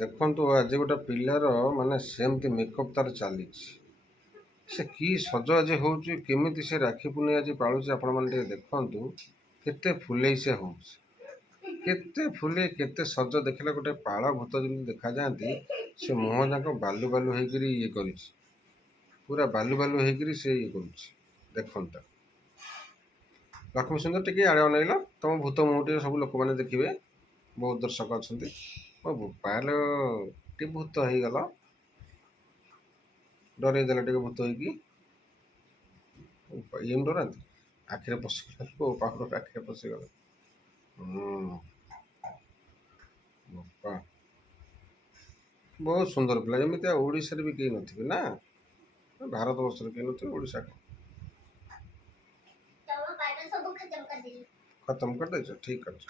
ଦେଖନ୍ତୁ ଆଜି ଗୋଟେ ପିଲାର ମାନେ ସେମିତି ମେକଅପ୍ ତାର ଚାଲିଛି। ସେ କି ସଜ ଆଜି ହେଉଛି, କେମିତି ସେ ରାକ୍ଷୀ ପୂର୍ଣ୍ଣିମା ଆଜି ପାଳୁଛି, ଆପଣମାନେ ଟିକେ ଦେଖନ୍ତୁ। କେତେ ଫୁଲେଇ ସେ ହେଉଛି, କେତେ ଫୁଲେଇ, କେତେ ସଜ। ଦେଖିଲେ ଗୋଟେ ପାଳ ଭୂତ ଯେମିତି ଦେଖାଯାଆନ୍ତି। ସେ ମୁହଁ ଯାକ ବାଲୁ ବାଲୁ ହେଇକିରି ଇଏ କରିଛି, ପୁରା ବାଲୁ ବାଲୁ ହେଇକିରି ସେ ଇଏ କରୁଛି। ଦେଖନ୍ତୁ ଲକ୍ଷ୍ମୀ ସୁନ୍ଦର ଟିକେ ଆଡ଼େ ଅନେଇଲ, ତମ ଭୂତ ମୁହଁ ଟିକେ ସବୁ ଲୋକମାନେ ଦେଖିବେ, ବହୁତ ଦର୍ଶକ ଅଛନ୍ତି। ମୋ ବୋପାଲ ଟିକେ ଭୂତ ହେଇଗଲ, ଡରେଇ ଦେଲେ ଟିକେ ଭୂତ ହେଇକି। ଏମିତି ଡରାନ୍ତି, ଆଖିରେ ପଶିଗଲା, ପାଖରେ ଆଖିରେ ପଶିଗଲା। ବୋପା ବହୁତ ସୁନ୍ଦର ପିଲା, ଏମିତି ଆଉ ଓଡ଼ିଶାରେ ବି କେହି ନଥିବେ ନା, ଭାରତ ବର୍ଷରେ କେହି ନଥିବେ, ଓଡ଼ିଶା ଖତମ କରିଦେଇଛ, ଠିକ୍ ଅଛି।